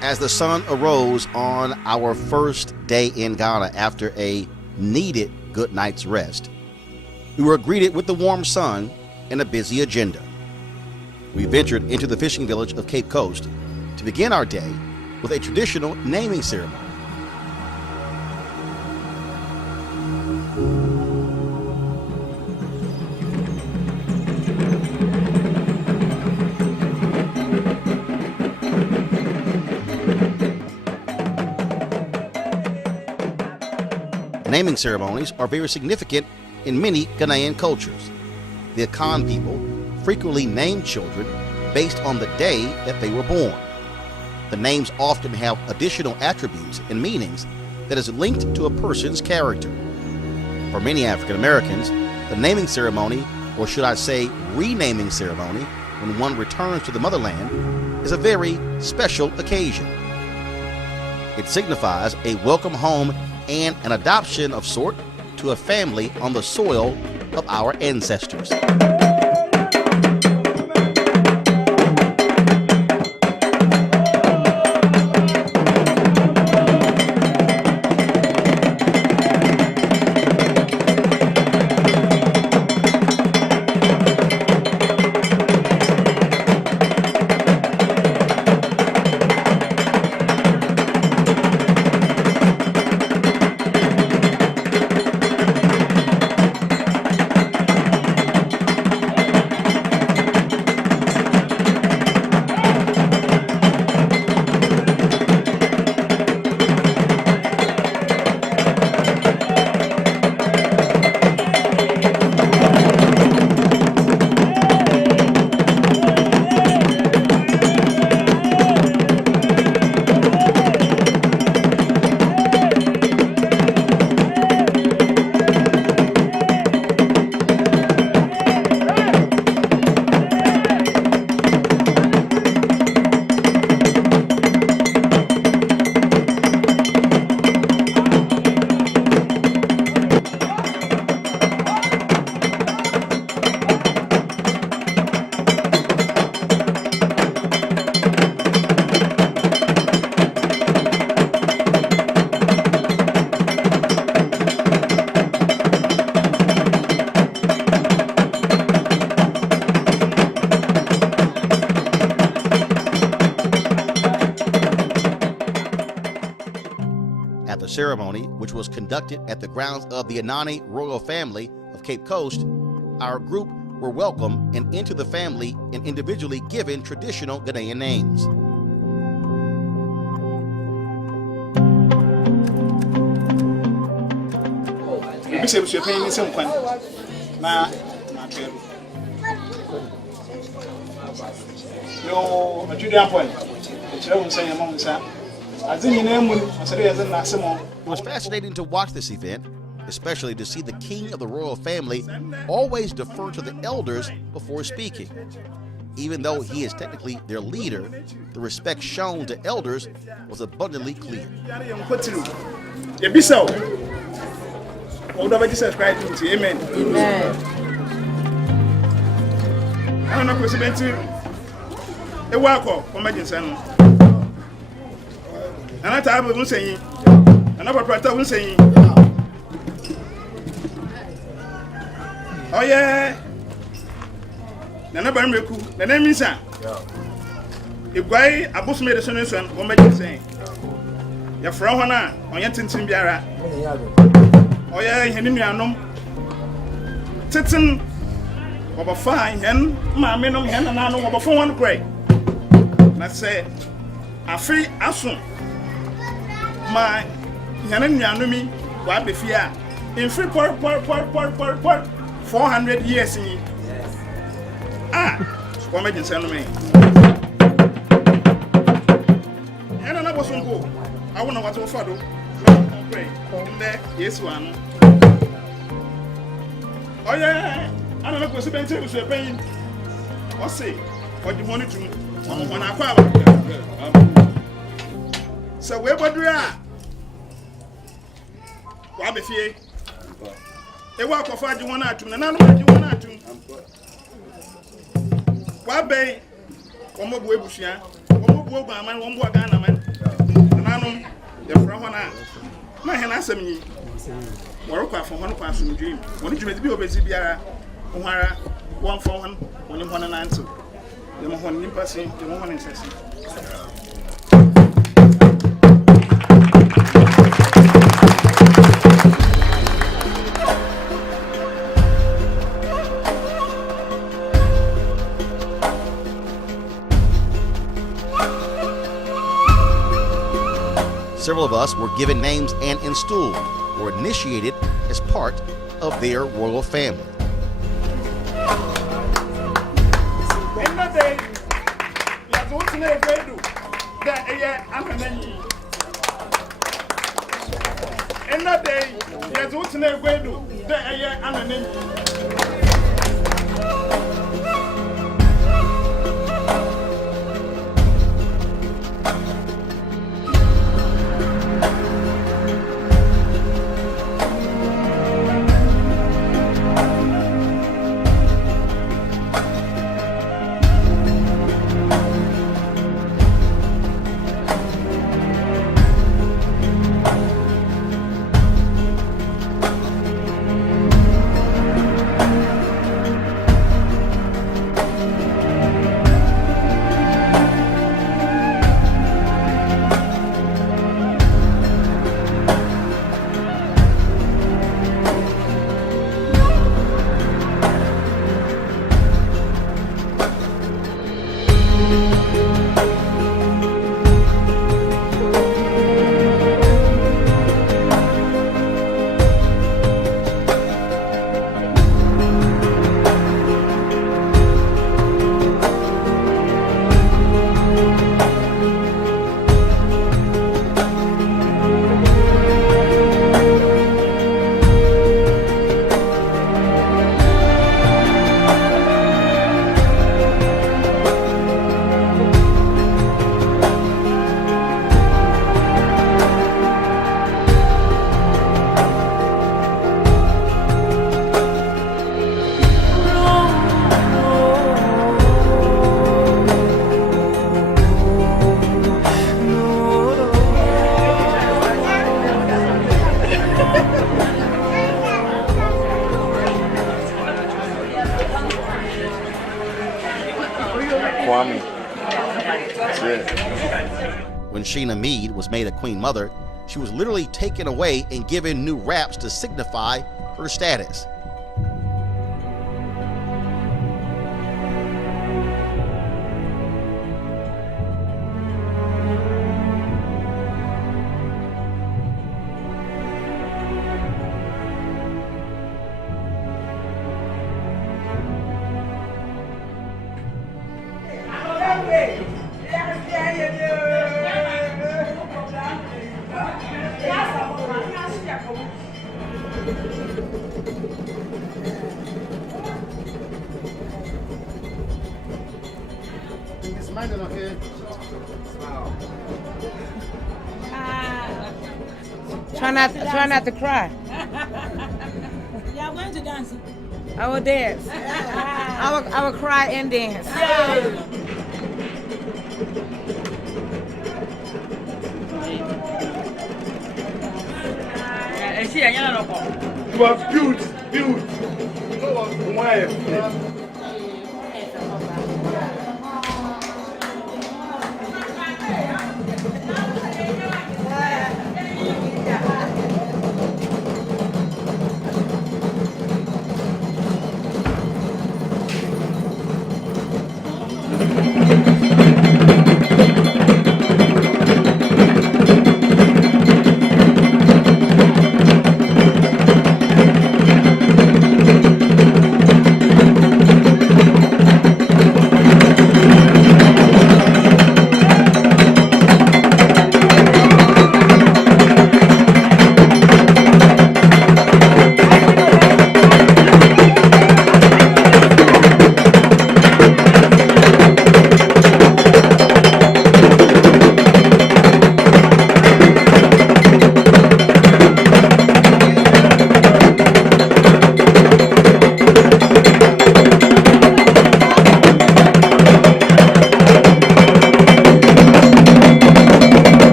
As the sun arose on our first day in Ghana after a needed good night's rest, we were greeted with the warm sun and a busy agenda. We ventured into the fishing village of Cape Coast to begin our day with a traditional naming ceremony. Naming ceremonies are very significant in many Ghanaian cultures. The Akan people frequently name children based on the day that they were born. The names often have additional attributes and meanings that is linked to a person's character. For many African Americans, the naming ceremony, or should I say renaming ceremony, when one returns to the motherland, is a very special occasion. It signifies a welcome home and an adoption of sort to a family on the soil of our ancestors. At the ceremony, which was conducted at the grounds of the Anani royal family of Cape Coast, our group were welcomed and into the family and individually given traditional Ghanaian names. It was fascinating to watch this event, especially to see the king of the royal family always defer to the elders before speaking. Even though he is technically their leader, the respect shown to elders was abundantly clear. Oh yeah. Nana Bamreku, the name is if guy abus made a solution, what make you say? Your Frauana, on your tintin biara. Oh yeah, Henrianum Titin of a fine hen, my minimum hen and I know of a phone great. Let's say, a free assume. My Henrianumi, what the fear in free port 400 years in what made you send me? And I was on go. I wonder what to follow. Pray. In there, yes, one. Oh, yeah. I don't know what's the best to pay. What's say? What you want to do? When I come. So, where would you are? What the fear? A walk of 5 you want to, and I know what you want to. Wabe, Omo Buebushia, Omo Buoba, man, one more Ghana man. your friend one. My hand answer me. Work for one person dream. When you may be obey Biara, one for one, when you want an answer. The one in person, the woman in session. Several of us were given names and installed or initiated as part of their royal family. When Sheena Mead was made a Queen Mother, she was literally taken away and given new wraps to signify her status. Try not to cry. Yeah, I'm going to dance. I will dance. I will cry and dance. You are built. You know why?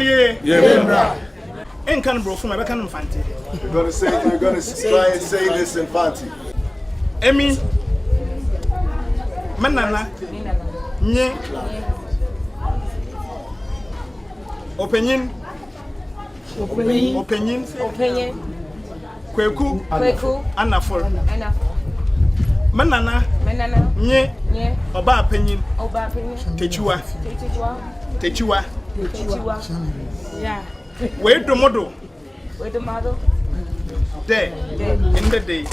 ye. Yeah. Ain't can bro from American Infante. We're gonna try and say this in Fanti. Emi. Manana. Nye. Opinion. Kweku. Anafor. Manana. Nye. Oba opinion. Techiwa. Yeah. Wait the model. There. In the day.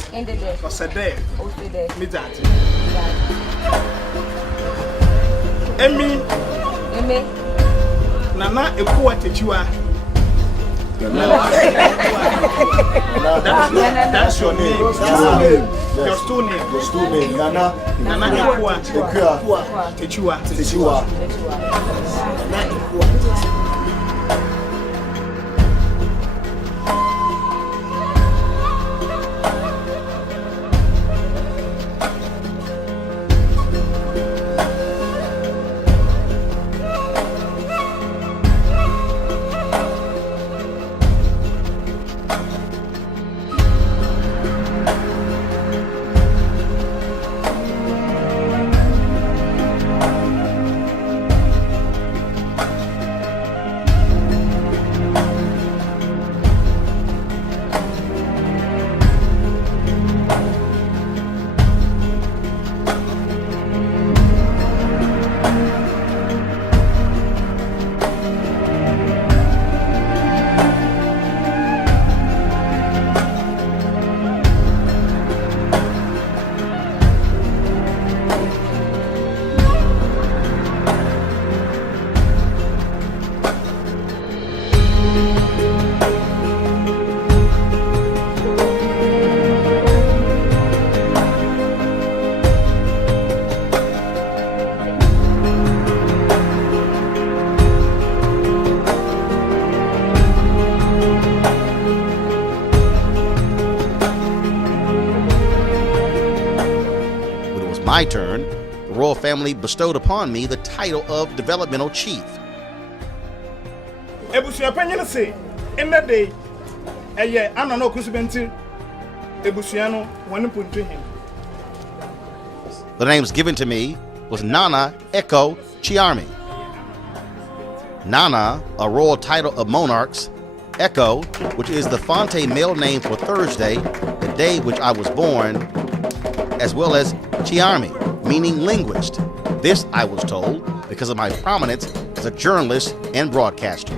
Or said there. Midnight. Emi. Nana Ekuwa Techiwa. That's your name. Your stool name. Nana Ekuwa Techiwa. My turn, the royal family bestowed upon me the title of developmental chief. Ebusia panyin say in that day eye anano kusubenti ebusia no woni puntu him. The names given to me was Nana Echo Chiarmi. Nana, a royal title of monarchs. Echo, which is the Fonte male name for Thursday, the day which I was born, as well as Chiarmi, meaning linguist. This, I was told, because of my prominence as a journalist and broadcaster.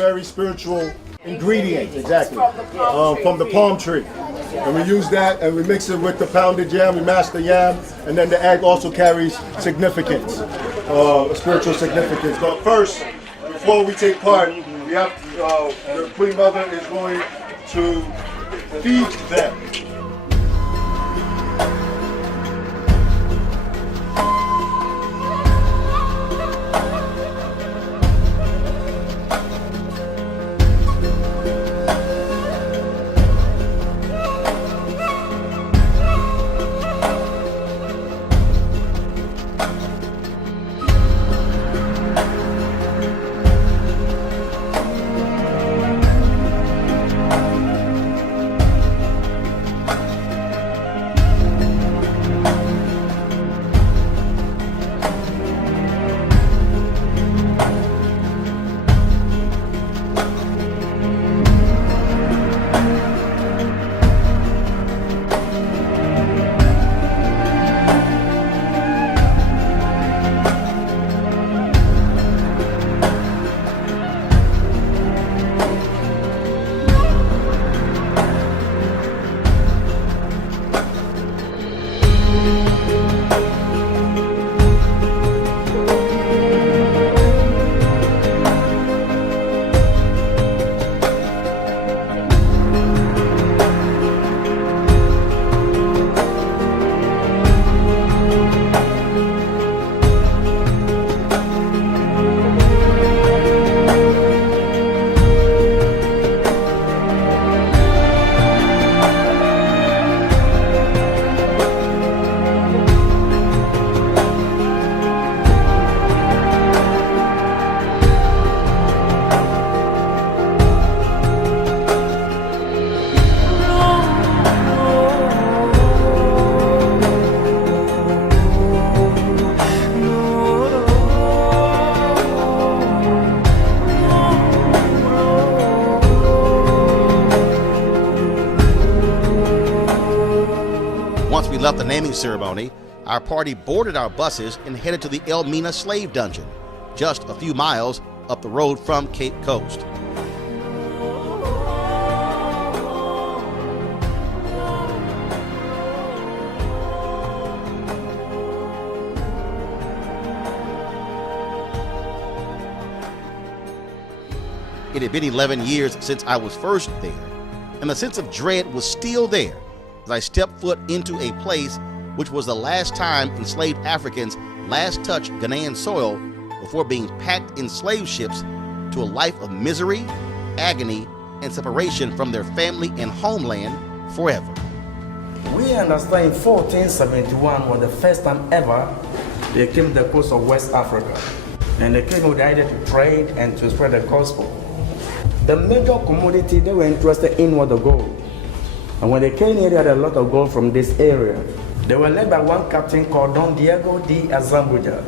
very spiritual ingredient, exactly, from the palm tree. And we use that and we mix it with the pounded yam, we mash the yam, and then the egg also carries significance, spiritual significance. But first, before we take part, we have the Queen Mother is going to feed them. Once we left the naming ceremony, our party boarded our buses and headed to the Elmina slave dungeon, just a few miles up the road from Cape Coast. It had been 11 years since I was first there, and the sense of dread was still there as I stepped foot into a place which was the last time enslaved Africans last touched Ghanaian soil before being packed in slave ships to a life of misery, agony, and separation from their family and homeland forever. We understand in 1471 was the first time ever they came to the coast of West Africa. And they came with the idea to trade and to spread the gospel. The major commodity they were interested in was the gold. And when they came here, they had a lot of gold from this area. They were led by one captain called Don Diego de Azambuja.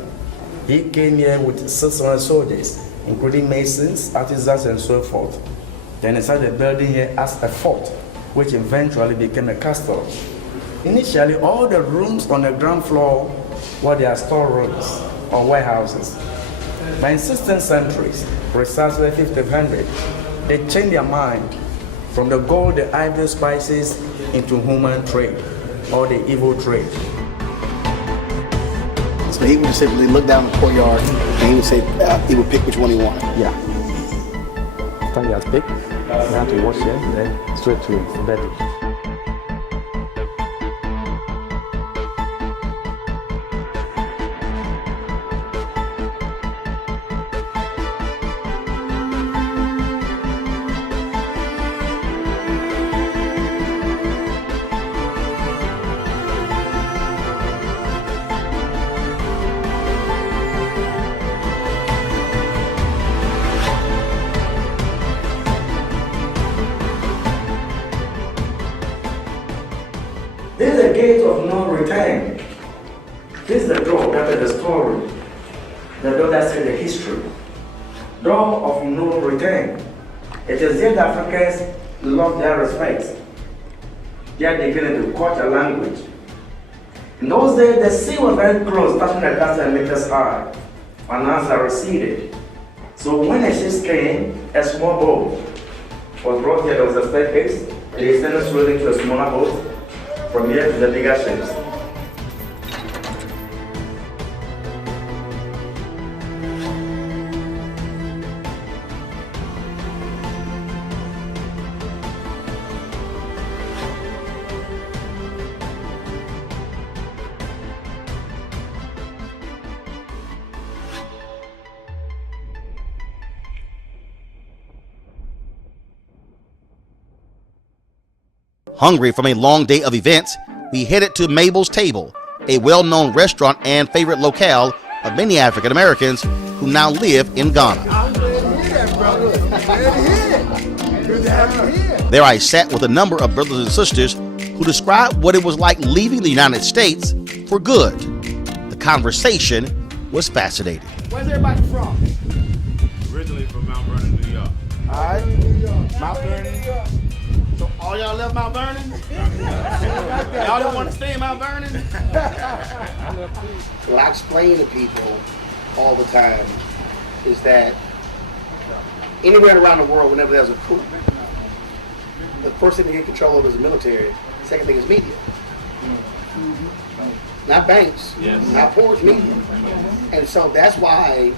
He came here with 600 soldiers, including masons, artisans, and so forth. Then he started building here as a fort, which eventually became a castle. Initially, all the rooms on the ground floor were their storerooms or warehouses. But in 16th centuries, precisely 1500, they changed their mind from the gold, the ivory, spices into human trade or the evil trade. So he would just simply look down the courtyard and he would say he would pick which one he wanted. Yeah. After he has picked, you have to wash it, then straight to bed. This is the gate of no return. This is the door that is the story. The door that says the history. Door of no return. It is here that Africans love their respect. They are beginning to culture language. In those days, the sea was very close, touching the castle and Maker's eye. And as I receded, So when the ships came, a small boat was brought here. There was a staircase. They extended slowly to a smaller boat. From here to the bigger ships. Hungry from a long day of events, we headed to Mabel's Table, a well-known restaurant and favorite locale of many African Americans who now live in Ghana. There I sat with a number of brothers and sisters who described what it was like leaving the United States for good. The conversation was fascinating. Where's everybody from? Originally from Mount Vernon, New York. All right. Mount Vernon. So all y'all left Mount Vernon? Y'all don't want to stay in Mount Vernon? What I explain to people all the time is that anywhere around the world, whenever there's a coup, the first thing they get control of is the military. Second thing is media. Not banks, not poor, it's media. And so that's why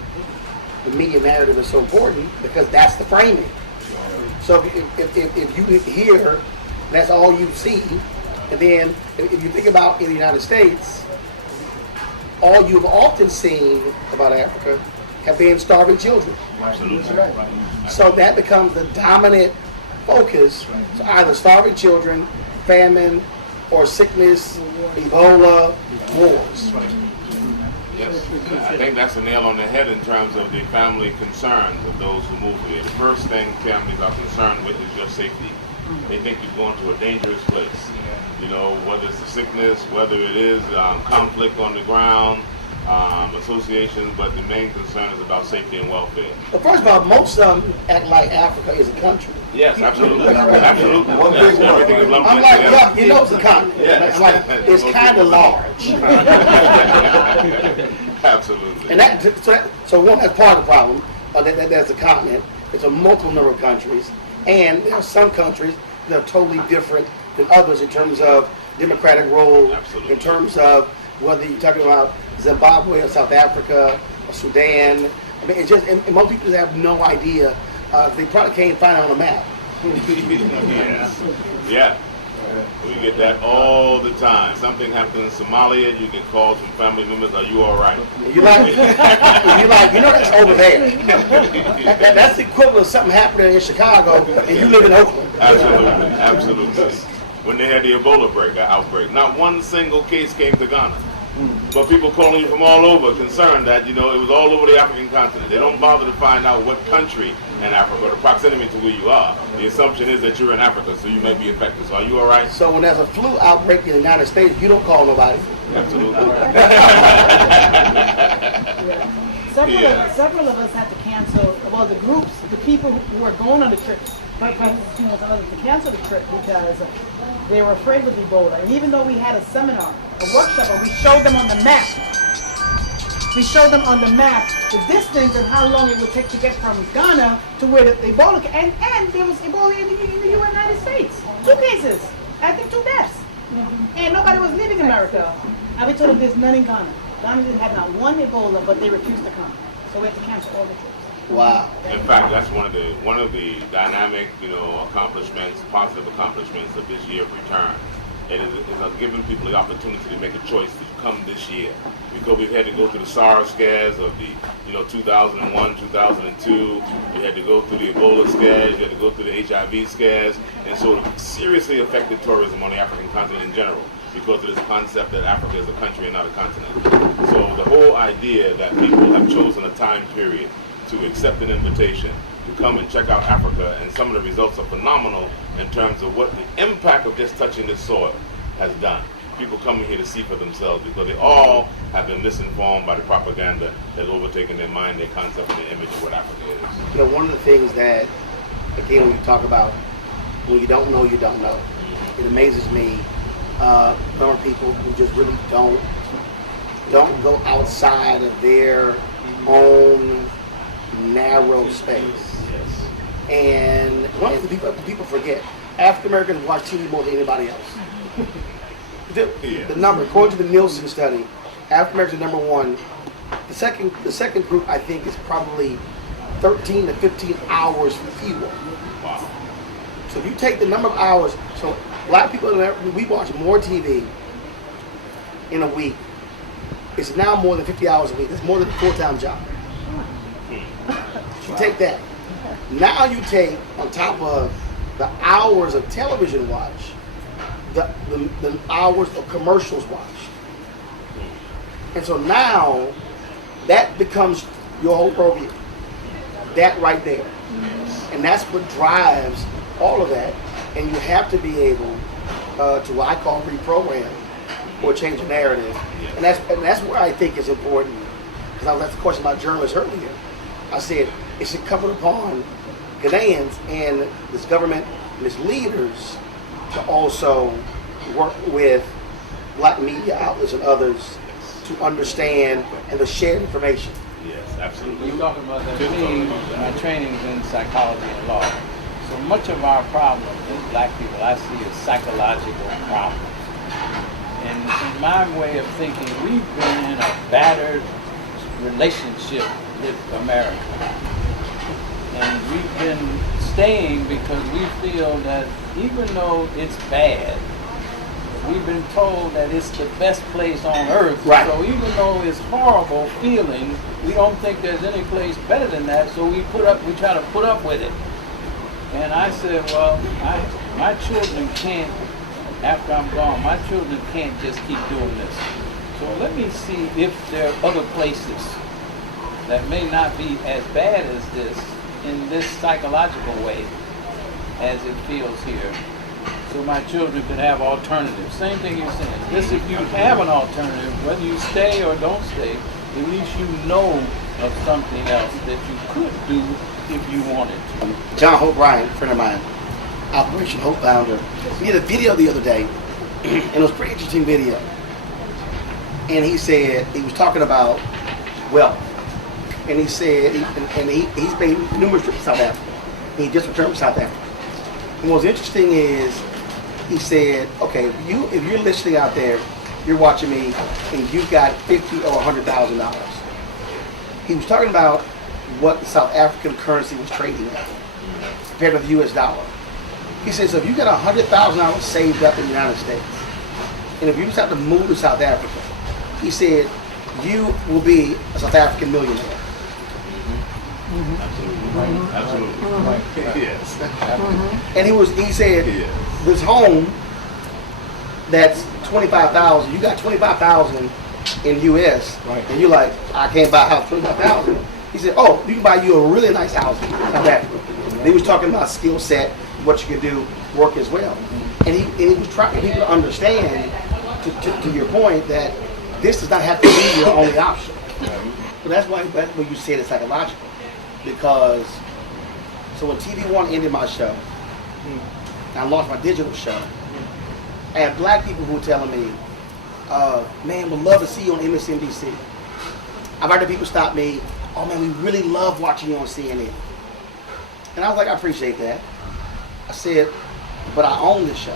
the media narrative is so important, because that's the framing. So if you hear, that's all you see, and then if you think about in the United States, all you've often seen about Africa have been starving children. Absolutely. So that becomes the dominant focus. So either starving children, famine, or sickness, Ebola, wars. Yes, I think that's a nail on the head in terms of the family concerns of those who move here. The first thing families are concerned with is your safety. They think you're going to a dangerous place. You know, whether it's a sickness, whether it is conflict on the ground, associations, but the main concern is about safety and welfare. But first of all, most of them act like Africa is a country. Yes, absolutely. Absolutely. Yes, everything is lumped I'm in like, together. yeah, you know it's a continent. Yes. I'm like, it's kind of large. Absolutely. And so one, that's part of the problem. That there's a continent. It's a multiple number of countries, and there are some countries that are totally different than others in terms of democratic role, Absolutely. in terms of whether you're talking about Zimbabwe or South Africa or Sudan. I mean, it's just, and most people have no idea. They probably can't find it on a map. Yeah. We get that all the time. Something happens in Somalia, you get calls from family members, are you all right? You're like, you know that's over there. That's the equivalent of something happening in Chicago and you live in Oakland. Absolutely, absolutely. When they had the Ebola outbreak, not one single case came to Ghana. But people calling you from all over, concerned that, you know, it was all over the African continent. They don't bother to find out what country in Africa, the proximity to where you are. The assumption is that you're in Africa, so you may be infected. So are you all right? So when there's a flu outbreak in the United States, you don't call nobody. Absolutely. Several of us had to cancel, well, the groups, the people who were going on the trip, to cancel the trip because they were afraid with Ebola. And even though we had a seminar, a workshop, and we showed them on the map, the distance and how long it would take to get from Ghana to where the Ebola, and there was Ebola in the United States. 2 cases, I think 2 deaths. And nobody was leaving America. And we told them there's none in Ghana. Ghana didn't have not one Ebola, but they refused to come. So we had to cancel all the trips. Wow. In fact, that's one of the dynamic, you know, accomplishments, positive accomplishments of this year of return. It is giving people the opportunity to make a choice to come this year, because we've had to go through the SARS scares of the, 2001, 2002. We had to go through the Ebola scares. We had to go through the HIV scares, and so it seriously affected tourism on the African continent in general, because of this concept that Africa is a country and not a continent. So the whole idea that people have chosen a time period to accept an invitation to come and check out Africa, and some of the results are phenomenal in terms of what the impact of just touching this soil has done. People coming here to see for themselves, because they all have been misinformed by the propaganda that's overtaken their mind, their concept, and their image of what Africa is. One of the things that, again, when you talk about when you don't know, you don't know. It amazes me. There are people who just really don't go outside of their own narrow space. And one of the people forget, African Americans watch TV more than anybody else. The number, according to the Nielsen study, African Americans are number one. The second group, I think, is probably 13 to 15 hours fewer. Wow. So if you take the number of hours, so black people, we watch more TV in a week. It's now more than 50 hours a week. That's more than a full-time job. You take that. Now you take, on top of the hours of television watch, the hours of commercials watch. And so now, that becomes your whole purview. That right there. And that's what drives all of that. And you have to be able to what I call reprogram or change the narrative. And that's where I think is important. Because I was asked a question about journalists earlier. I said it's incumbent upon Ghanaians and this government and its leaders to also work with black media outlets and others to understand and to share information. Yes, absolutely. You're talking about that. Me, my training is in psychology and law. So much of our problem as black people, I see as psychological problems. And in my way of thinking, we've been in a battered relationship with America. And we've been staying because we feel that even though it's bad, we've been told that it's the best place on earth. Right. So even though it's horrible feeling, we don't think there's any place better than that. So we try to put up with it. And I said, well, my children can't, after I'm gone, my children can't just keep doing this. So let me see if there are other places that may not be as bad as this in this psychological way as it feels here. So my children can have alternatives. Same thing you're saying. This, if you have an alternative, whether you stay or don't stay, at least you know of something else that you could do if you wanted to. John Hope Bryant, a friend of mine, Operation Hope founder, he did a video the other day, and it was a pretty interesting video. And he said, he was talking about wealth. And he said, he's made numerous trips to South Africa. He just returned from South Africa. And what's interesting is, he said, okay, if you're listening out there, you're watching me, and you've got $50,000 or $100,000. He was talking about what the South African currency was trading at compared to the U.S. dollar. He says, so if you got $100,000 saved up in the United States, and if you just have to move to South Africa, he said, you will be a South African millionaire. Absolutely. Absolutely. Yes. And he said, this home that's $25,000, you got $25,000 in US, and you're like, I can't buy a house for $25,000. He said, oh, you can buy you a really nice house in South Africa. And he was talking about skill set, what you can do, work as well. And he was trying people to understand, to your point, that this does not have to be your only option. But that's why you said it's psychological. Because, so when TV One ended my show, and I launched my digital show, I had black people who were telling me, man, we'd love to see you on MSNBC. I've heard people stop me, oh man, we really love watching you on CNN. And I was like, I appreciate that. I said, but I own this show.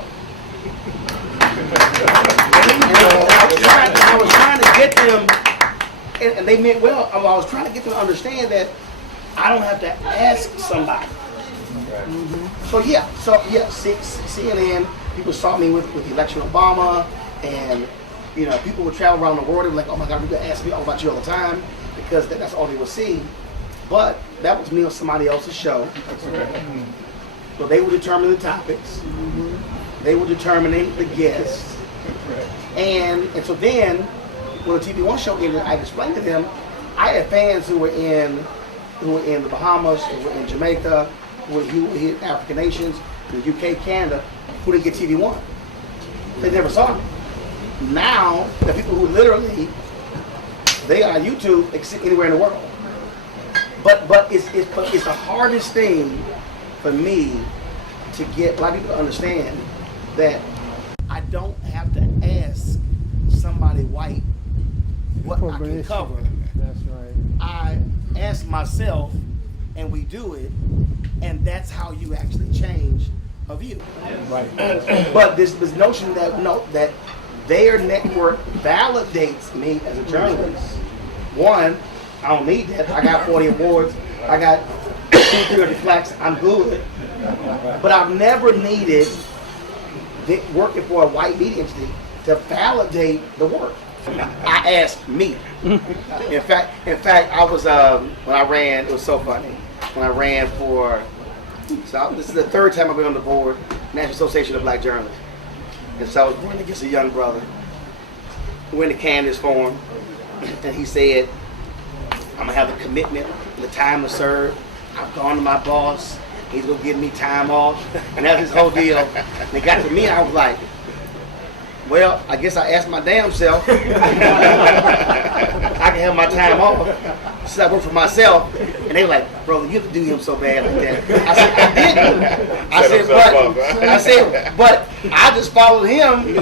I was trying to get them, and they meant well, I was trying to get them to understand that I don't have to ask somebody. So CNN, people saw me with the election of Obama, and people would travel around the world and be like, oh my God, you're gonna ask me all about you all the time, because that's all they would see. But that was me on somebody else's show. So they would determine the topics. They would determine the guests. And so then, when the TV One show ended, I explained to them, I had fans who were in the Bahamas, who were in Jamaica, who were in African nations, in the UK, Canada, who didn't get TV One. They never saw me. Now, the people who literally, they are on YouTube anywhere in the world. But it's the hardest thing for me to get black people to understand that I don't have to ask somebody white what I can cover. That's right. ask myself, and we do it, and that's how you actually change a view. Right. But this notion that that their network validates me as a journalist. One, I don't need that. I got 40 awards. I got 230 plaques. I'm good. But I've never needed working for a white media entity to validate the work. I asked me. In fact, I was when I ran. It was so funny when I ran for. So this is the third time I've been on the board, National Association of Black Journalists. And so I was running against a young brother. We went to Candace for him, and he said, "I'm gonna have the commitment, the time to serve. I've gone to my boss. He's gonna give me time off," and that's his whole deal. And it got to me, I was like, well, I guess I asked my damn self. I can have my time off. So I work for myself. And they were like, brother, you have to do him so bad like that. I said, I didn't. I said, but I just followed him.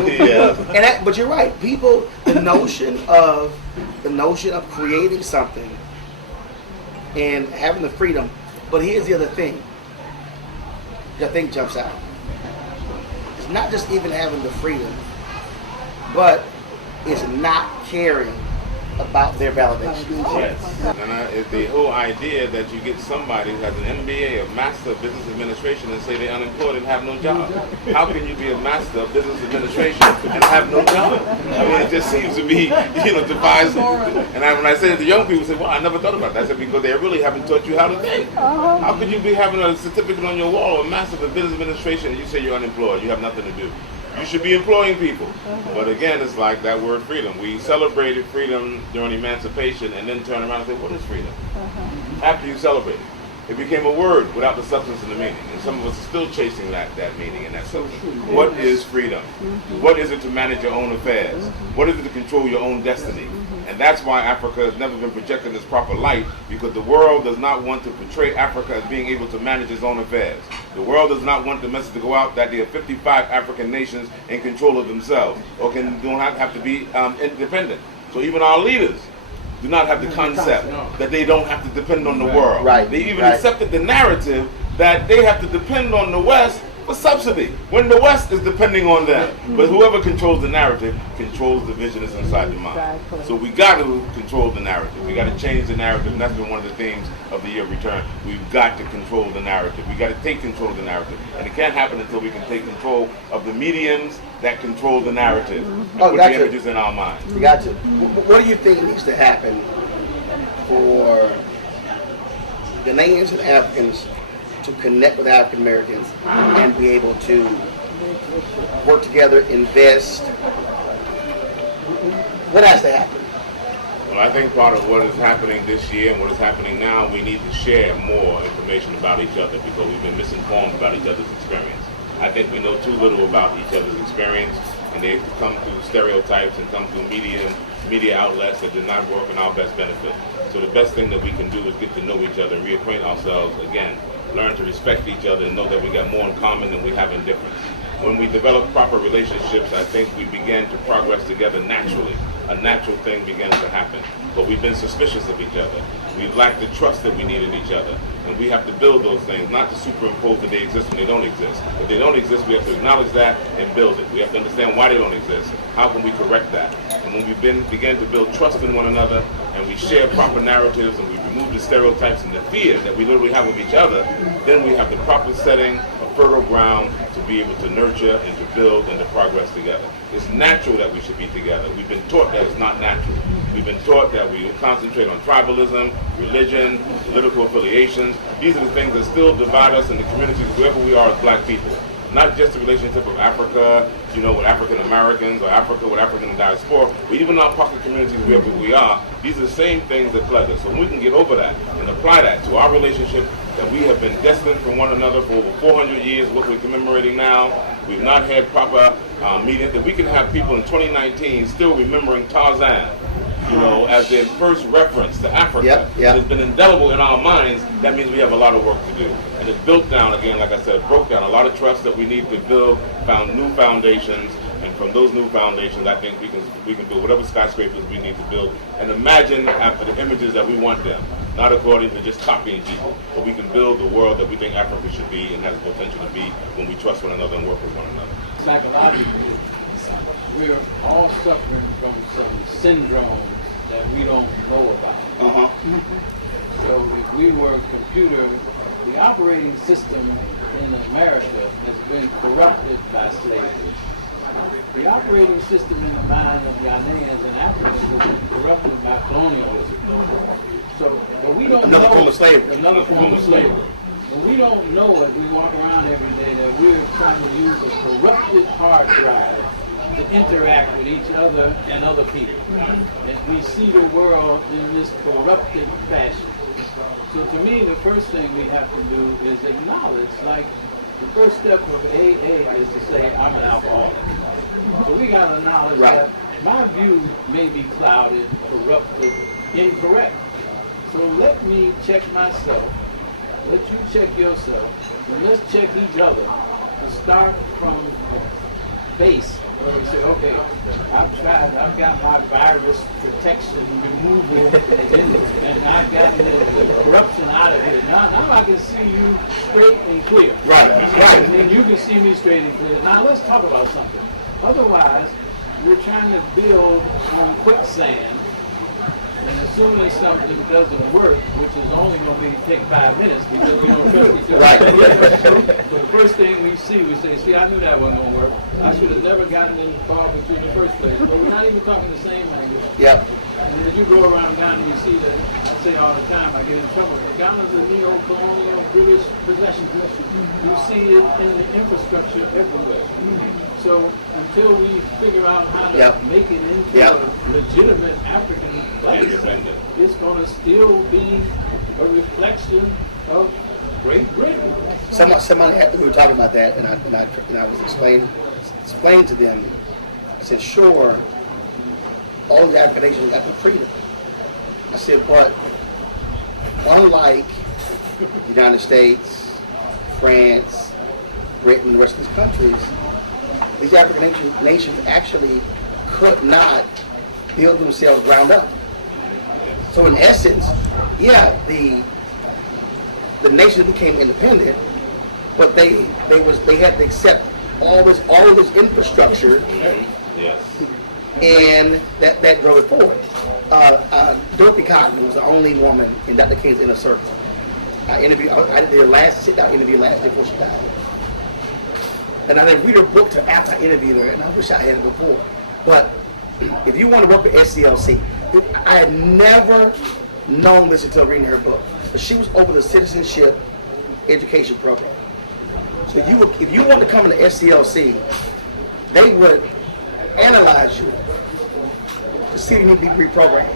And but you're right. People, the notion of creating something and having the freedom. But here's the other thing. The thing jumps out. It's not just even having the freedom, but it's not caring about their validation. Yes. And it's the whole idea that you get somebody who has an MBA, a Master of Business Administration, and say they're unemployed and have no job. How can you be a Master of Business Administration and have no job? I mean, it just seems to be, devised. And when I say it to young people, say, well, I never thought about that. I said, because they really haven't taught you how to think. How could you be having a certificate on your wall, a Master of Business Administration, and you say you're unemployed, you have nothing to do? You should be employing people. But again, it's like that word freedom. We celebrated freedom during emancipation and then turn around and say, what is freedom? After you celebrate it. It became a word without the substance and the meaning. And some of us are still chasing that meaning and that substance. What is freedom? What is it to manage your own affairs? What is it to control your own destiny? And that's why Africa has never been projected in its proper light, because the world does not want to portray Africa as being able to manage its own affairs. The world does not want the message to go out that there are 55 African nations in control of themselves, or don't have to be independent. So even our leaders do not have the concept that they don't have to depend on the world. Right. They even accepted the narrative that they have to depend on the West for subsidy, when the West is depending on them. But whoever controls the narrative controls the vision that's inside the mind. So we got to control the narrative. We got to change the narrative, and that's been one of the themes of the year of return. We've got to control the narrative. We got to take control of the narrative, and it can't happen until we can take control of the mediums that control the narrative, with the images in our mind. You got to. What do you think needs to happen for Ghanaians and Africans to connect with African Americans and be able to work together, invest? What has to happen? Well, I think part of what is happening this year and what is happening now, we need to share more information about each other, because we've been misinformed about each other's experience. I think we know too little about each other's experience, and they come through stereotypes and come through media outlets that do not work in our best benefit. So the best thing that we can do is get to know each other and reacquaint ourselves again. Learn to respect each other and know that we got more in common than we have in difference. When we develop proper relationships, I think we begin to progress together naturally. A natural thing begins to happen. But we've been suspicious of each other. We've lacked the trust that we need in each other. And we have to build those things, not to superimpose that they exist when they don't exist. If they don't exist, we have to acknowledge that and build it. We have to understand why they don't exist. How can we correct that? And when we begin to build trust in one another, and we share proper narratives, and we remove the stereotypes and the fear that we literally have of each other, then we have the proper setting, a fertile ground to be able to nurture and to build and to progress together. It's natural that we should be together. We've been taught that it's not natural. We've been taught that we concentrate on tribalism, religion, political affiliations. These are the things that still divide us in the communities wherever we are as black people. Not just the relationship of Africa, with African Americans, or Africa with African Diaspora, but even our pocket communities wherever we are. These are the same things that plague us. So when we can get over that and apply that to our relationship, that we have been destined for one another for over 400 years, what we're commemorating now. We've not had proper meetings, that we can have people in 2019 still remembering Tarzan, as their first reference to Africa. It's been indelible in our minds. That means we have a lot of work to do. And it's built down, again, like I said, broke down a lot of trust that we need to build, found new foundations, And from those new foundations, I think we can build whatever skyscrapers we need to build, and imagine after the images that we want them, not according to just copying people, but we can build the world that we think Africa should be and has the potential to be when we trust one another and work with one another. Psychologically, we're all suffering from some syndromes that we don't know about. So if we were computer, the operating system in America has been corrupted by slavery. The operating system in the mind of Ghanaians and Africans has been corrupted by colonialism. So, but we don't know form of slavery. Another form of slavery. But we don't know as we walk around every day that we're trying to use a corrupted hard drive to interact with each other and other people. And we see the world in this corrupted fashion. So to me, the first thing we have to do is acknowledge, like, the first step of AA is to say, I'm an alcoholic. So we got to acknowledge that my view may be clouded, corrupted, incorrect. So let me check myself, let you check yourself, and let's check each other and start from a base where we say, okay, I've got my virus protection removal and I've gotten the corruption out of it. Now I can see you straight and clear. Right. And you can see me straight and clear. Now let's talk about something. Otherwise, we're trying to build on quicksand, and as soon as something doesn't work, which is only going to take 5 minutes because we don't trust each other. Right. So the first thing we say, see, I knew that wasn't going to work. I should have never gotten involved with you in the first place. But we're not even talking the same language. Yep. And as you go around Ghana, you see that, I say all the time, I get in trouble, but Ghana's a neo-colonial British possession. You see it in the infrastructure everywhere. So until we figure out how to make it into a legitimate African legacy, it's going to still be a reflection of Great Britain. Somebody we were talking about that, and I was explaining to them. I said, sure, all the African nations got their freedom. I said, but unlike the United States, France, Britain, the rest of these countries, these African nations actually could not build themselves ground up. So in essence, the nation became independent, but they had to accept all this infrastructure, and that drove it forward. Dorothy Cotton was the only woman in Dr. King's inner circle. I did their last sit-down interview last day before she died. And I didn't read her book till after I interviewed her, and I wish I had it before. But if you want to work with SCLC, I had never known this until reading her book. But she was over the citizenship education program. So if you want to come into SCLC, they would analyze you to see if you need to be reprogrammed.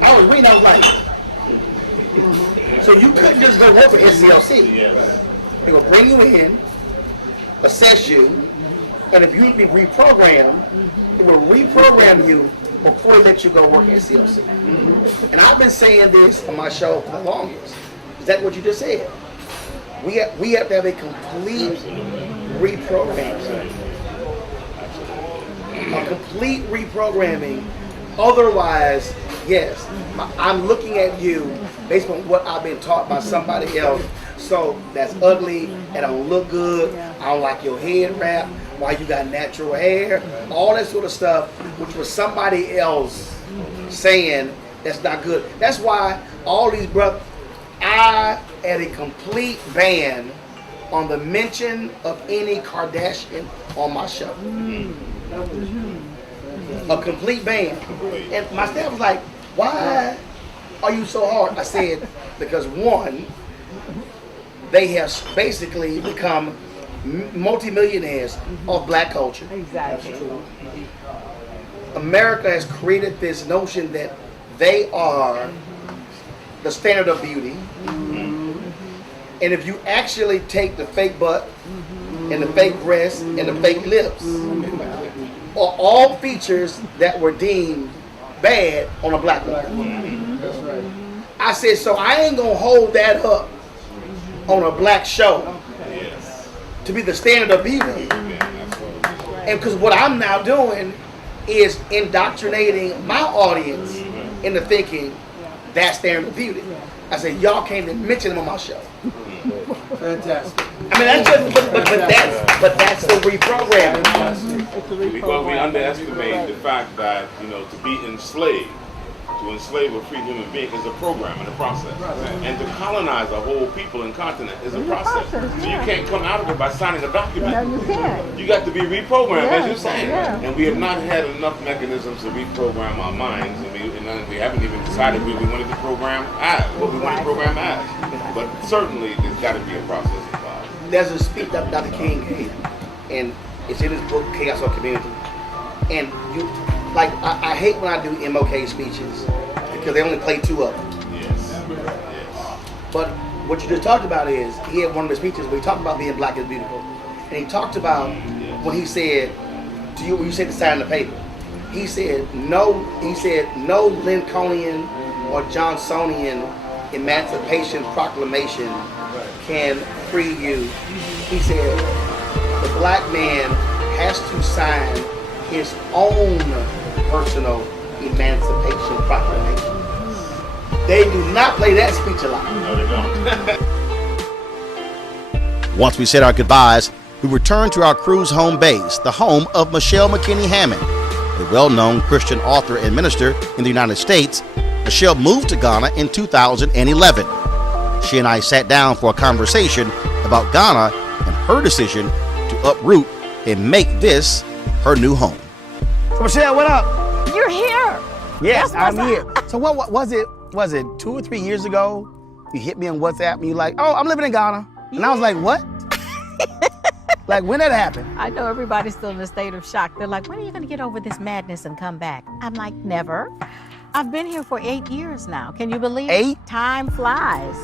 I was reading, I was like, so you couldn't just go work for SCLC. They will bring you in, assess you, and if you need to be reprogrammed, it will reprogram you before they let you go work at SCLC. And I've been saying this on my show for the longest. Is that what you just said? We have to have a complete reprogramming. A complete reprogramming. Otherwise, yes, I'm looking at you based on what I've been taught by somebody else. So that's ugly, and don't look good. I don't like your head wrap. Why you got natural hair? All that sort of stuff, which was somebody else saying that's not good. That's why all these brothers, I had a complete ban on the mention of any Kardashian on my show. A complete ban. And my staff was like, why are you so hard? I said, because one, they have basically become multimillionaires of black culture. Exactly. America has created this notion that they are the standard of beauty. And if you actually take the fake butt and the fake breasts and the fake lips, are all features that were deemed bad on a black woman. That's right. I said, so I ain't gonna hold that up on a black show to be the standard of beauty. And because what I'm now doing is indoctrinating my audience into thinking that's their beauty. I said, y'all can't even mention them on my show. Fantastic. I mean, that's just, but that's the reprogramming. Because we underestimate the fact that, to be enslaved, to enslave a free human being is a program and a process. And to colonize a whole people and continent is a process. So you can't come out of it by signing a document. No, you can't. You got to be reprogrammed, as you're saying. Yeah. And we have not had enough mechanisms to reprogram our minds. And we haven't even decided what we wanted to program as, what we want to program as. But certainly there's got to be a process involved. There's a speech that Dr. King gave, and it's in his book, Chaos or Community. And I hate when I do MLK speeches because they only play 2 of them. Yes. But what you just talked about is, he had one of the speeches where he talked about being black is beautiful. And he talked about when he said, when you said to sign the paper, he said no Lincolnian or Johnsonian Emancipation Proclamation can free you. He said the black man has to sign his own personal Emancipation Proclamation. They do not play that speech a lot. No, they don't. Once we said our goodbyes, we returned to our cruise home base, the home of Michelle McKinney Hammond, a well-known Christian author and minister in the United States. Michelle moved to Ghana in 2011. She and I sat down for a conversation about Ghana and her decision to uproot and make this her new home. So Michelle, what up? You're here. Yes, I'm here. So what was it 2 or 3 years ago? You hit me on WhatsApp and you're like, oh, I'm living in Ghana. And I was like, what? Like, when did that happen? I know everybody's still in a state of shock. They're like, when are you going to get over this madness and come back? I'm like, never. I've been here for 8 years now. Can you believe 8? it? Time flies.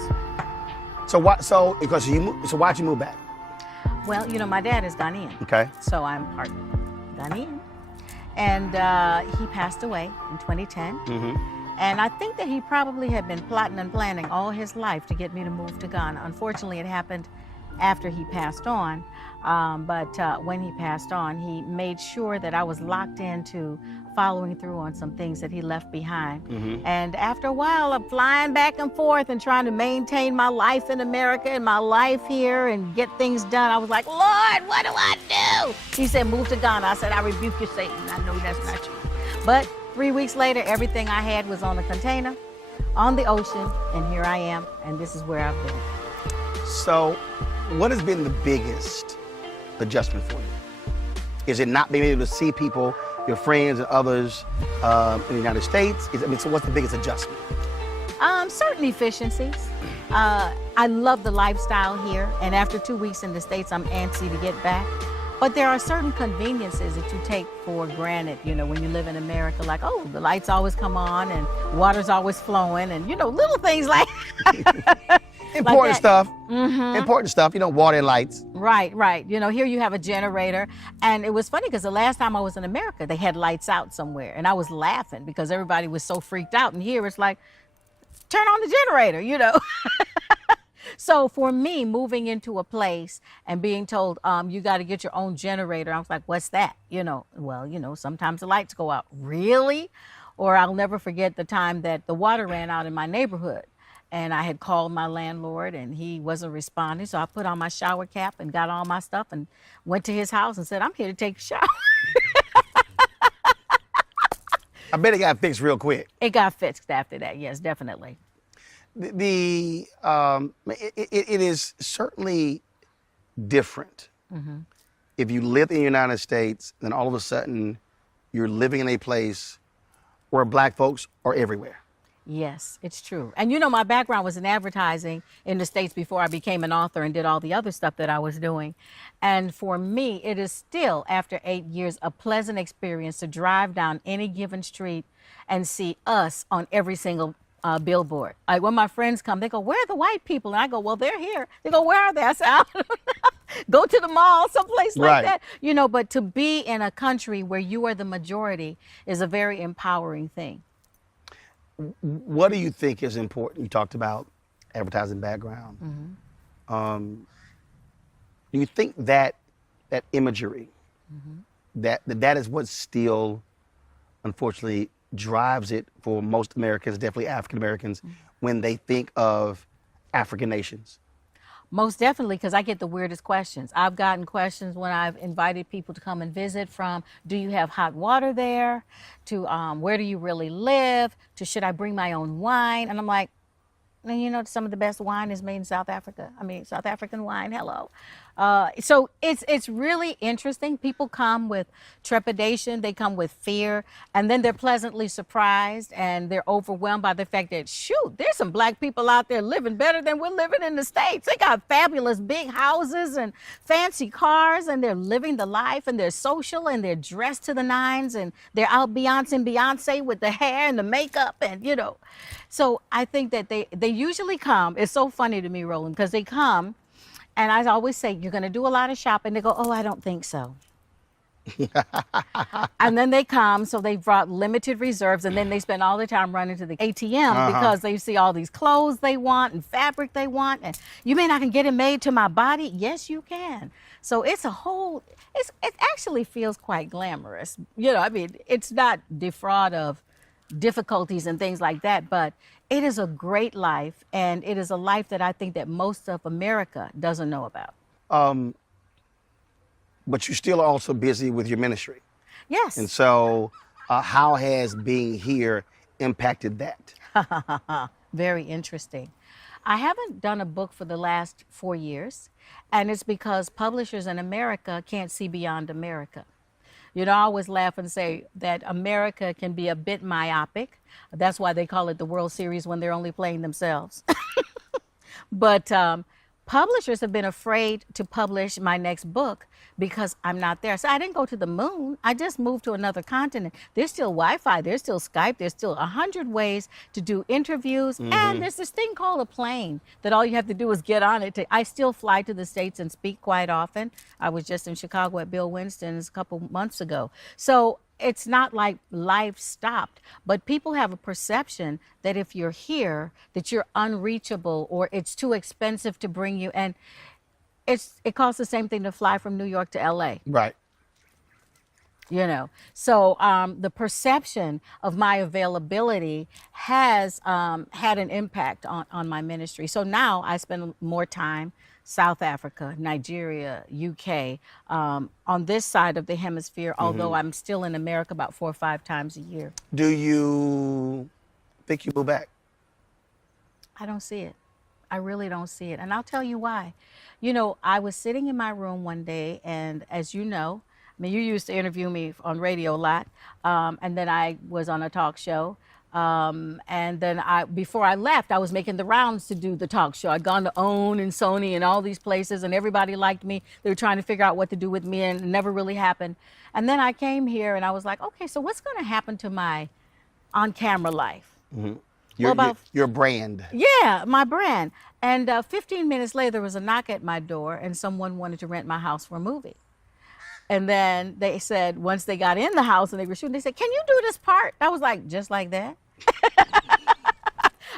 So why'd you move back? Well, my dad is Ghanaian. Okay. So I'm part Ghanaian. And he passed away in 2010. Mm-hmm. And I think that he probably had been plotting and planning all his life to get me to move to Ghana. Unfortunately, it happened after he passed on. But when he passed on, he made sure that I was locked into following through on some things that he left behind. Mm-hmm. And after a while of flying back and forth and trying to maintain my life in America and my life here and get things done, I was like, Lord, what do I do? He said, move to Ghana. I said, I rebuke you, Satan. I know that's not you. But 3 weeks later, everything I had was on a container, on the ocean, and here I am, and this is where I've been. So what has been the biggest adjustment for you? Is it not being able to see people, your friends and others in the United States? So what's the biggest adjustment? Certain efficiencies. I love the lifestyle here, and after 2 weeks in the States, I'm antsy to get back. But there are certain conveniences that you take for granted, when you live in America, like, oh, the lights always come on and water's always flowing and, little things like Important stuff. Mm-hmm. Important stuff, water and lights. Right. Here you have a generator. And it was funny because the last time I was in America, they had lights out somewhere. And I was laughing because everybody was so freaked out. And here it's like, turn on the generator, So for me, moving into a place and being told, you got to get your own generator, I was like, what's that? Well, sometimes the lights go out. Really? Or I'll never forget the time that the water ran out in my neighborhood. And I had called my landlord and he wasn't responding. So I put on my shower cap and got all my stuff and went to his house and said, I'm here to take a shower. I bet it got fixed real quick. It got fixed after that. Yes, definitely. It is certainly different. Mm-hmm. If you live in the United States, then all of a sudden you're living in a place where black folks are everywhere. Yes, it's true. And my background was in advertising in the States before I became an author and did all the other stuff that I was doing. And for me, it is still, after 8 years, a pleasant experience to drive down any given street and see us on every single billboard. Like when my friends come, they go, where are the white people? And I go, well, they're here. They go, where are they? I say, I don't know. Go to the mall, someplace like that. But to be in a country where you are the majority is a very empowering thing. What do you think is important? You talked about advertising background. Mm-hmm. Do you think that imagery that is what still, unfortunately, drives it for most Americans, definitely African Americans, when they think of African nations. Most definitely, because I get the weirdest questions. I've gotten questions when I've invited people to come and visit, from do you have hot water there, to where do you really live, to should I bring my own wine? And I'm like, and you know, some of the best wine is made in South Africa. I mean, South African wine, hello. So it's really interesting. People come with trepidation, they come with fear, and then they're pleasantly surprised and they're overwhelmed by the fact that, shoot, there's some black people out there living better than we're living in the States. They got fabulous big houses and fancy cars, and they're living the life, and they're social, and they're dressed to the nines, and they're out Beyonce with the hair and the makeup, and you know. So I think that they usually come. It's so funny to me, Roland, because they come, and I always say, you're going to do a lot of shopping. They go, oh, I don't think so. And then they come, so they brought limited reserves, and then they spend all the time running to the ATM because they see all these clothes they want and fabric they want. And you mean I can get it made to my body? Yes, you can. So it's a whole, it actually feels quite glamorous. You know, I mean, it's not defraud of difficulties and things like that, but it is a great life, and it is a life that I think that most of America doesn't know about. But you're still also busy with your ministry. Yes. And so how has being here impacted that? Very interesting. I haven't done a book for the last 4 years, and it's because publishers in America can't see beyond America. You know, I always laugh and say that America can be a bit myopic. That's why they call it the World Series when they're only playing themselves. But publishers have been afraid to publish my next book because I'm not there. So I didn't go to the moon. I just moved to another continent. There's still Wi-Fi. There's still Skype. There's still 100 ways to do interviews. And there's this thing called a plane that all you have to do is get on it. I still fly to the States and speak quite often. I was just in Chicago at Bill Winston's a couple months ago. So it's not like life stopped, but people have a perception that if you're here, that you're unreachable or it's too expensive to bring you. And it costs the same thing to fly from New York to LA. Right. You know, so the perception of my availability has had an impact on my ministry. So now I spend more time South Africa, Nigeria, UK, on this side of the hemisphere, although I'm still in America about 4 or 5 times a year. Do you think you move back? I don't see it. I really don't see it. And I'll tell you why. You know, I was sitting in my room one day, and as you know, I mean, you used to interview me on radio a lot, and then I was on a talk show. And then before I left, I was making the rounds to do the talk show. I'd gone to OWN and Sony and all these places, and everybody liked me. They were trying to figure out what to do with me, and it never really happened. And then I came here, and I was like, okay, so what's going to happen to my on-camera life? Your brand. Yeah, my brand. And 15 minutes later, there was a knock at my door, and someone wanted to rent my house for a movie. And then they said, once they got in the house and they were shooting, they said, can you do this part? I was like, just like that?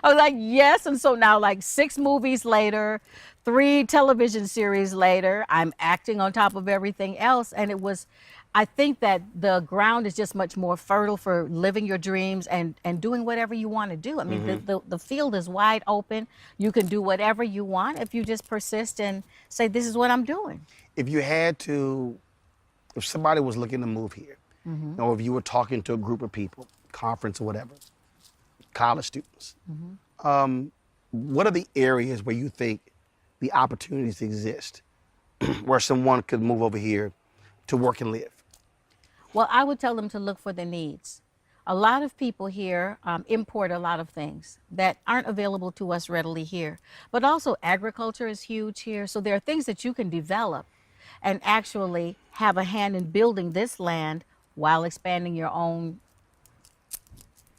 I was like, yes. And so now, like 6 movies later, 3 television series later, I'm acting on top of everything else. And it was, I think that the ground is just much more fertile for living your dreams and doing whatever you want to do. I mean, the field is wide open. You can do whatever you want if you just persist and say, this is what I'm doing. If you had to, if somebody was looking to move here, or if you were talking to a group of people, conference or whatever, college students, what are the areas where you think the opportunities exist where someone could move over here to work and live? Well, I would tell them to look for the needs. A lot of people here import a lot of things that aren't available to us readily here. But also agriculture is huge here. So there are things that you can develop and actually have a hand in building this land while expanding your own,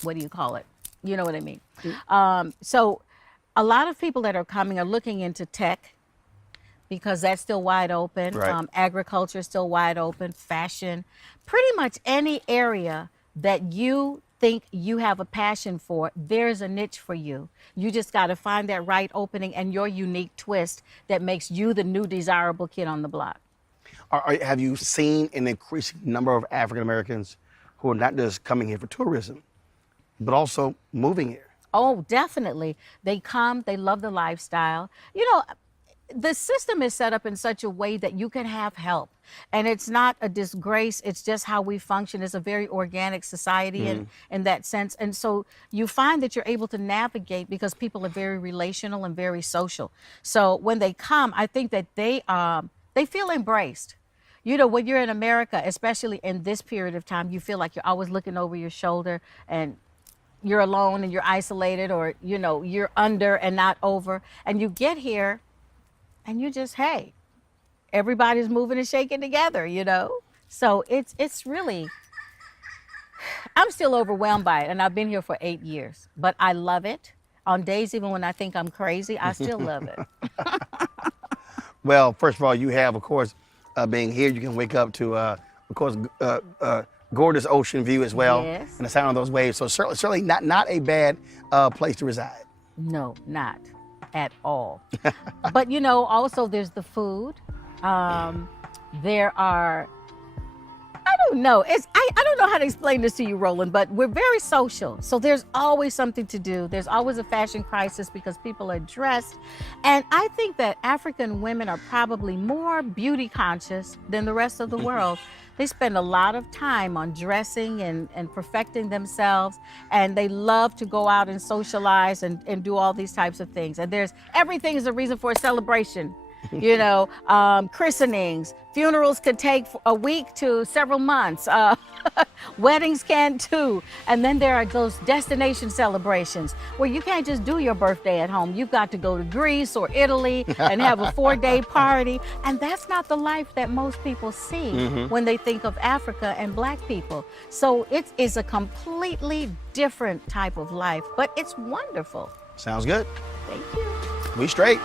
what do you call it? You know what I mean? So a lot of people that are coming are looking into tech because that's still wide open. Right. Agriculture is still wide open, fashion, pretty much any area that you think you have a passion for, there's a niche for you. You just got to find that right opening and your unique twist that makes you the new desirable kid on the block. Have you seen an increasing number of African Americans who are not just coming here for tourism, but also moving here? Oh, definitely. They come, they love the lifestyle. You know, the system is set up in such a way that you can have help. And it's not a disgrace. It's just how we function. It's a very organic society in that sense. And so you find that you're able to navigate because people are very relational and very social. So when they come, I think that they feel embraced. You know, when you're in America, especially in this period of time, you feel like you're always looking over your shoulder and you're alone and you're isolated, or, you know, you're under and not over. And you get here and you just, hey, everybody's moving and shaking together, you know? So it's really, I'm still overwhelmed by it. And I've been here for 8 years, but I love it. On days even when I think I'm crazy, I still love it. Well, first of all, you have, of course, being here, you can wake up to, of course, gorgeous ocean view as well. Yes. And the sound of those waves. So certainly not a bad place to reside. No, not at all. But, you know, also there's the food. There are, I don't know. I don't know how to explain this to you, Roland, but we're very social. So there's always something to do. There's always a fashion crisis because people are dressed. And I think that African women are probably more beauty conscious than the rest of the world. They spend a lot of time on dressing and perfecting themselves, and they love to go out and socialize and do all these types of things. And everything is a reason for a celebration. You know, christenings, funerals could take a week to several months. Weddings can too. And then there are those destination celebrations where you can't just do your birthday at home. You've got to go to Greece or Italy and have a 4-day party. And that's not the life that most people see when they think of Africa and Black people. So it is a completely different type of life, but it's wonderful. Sounds good. Thank you. We straight.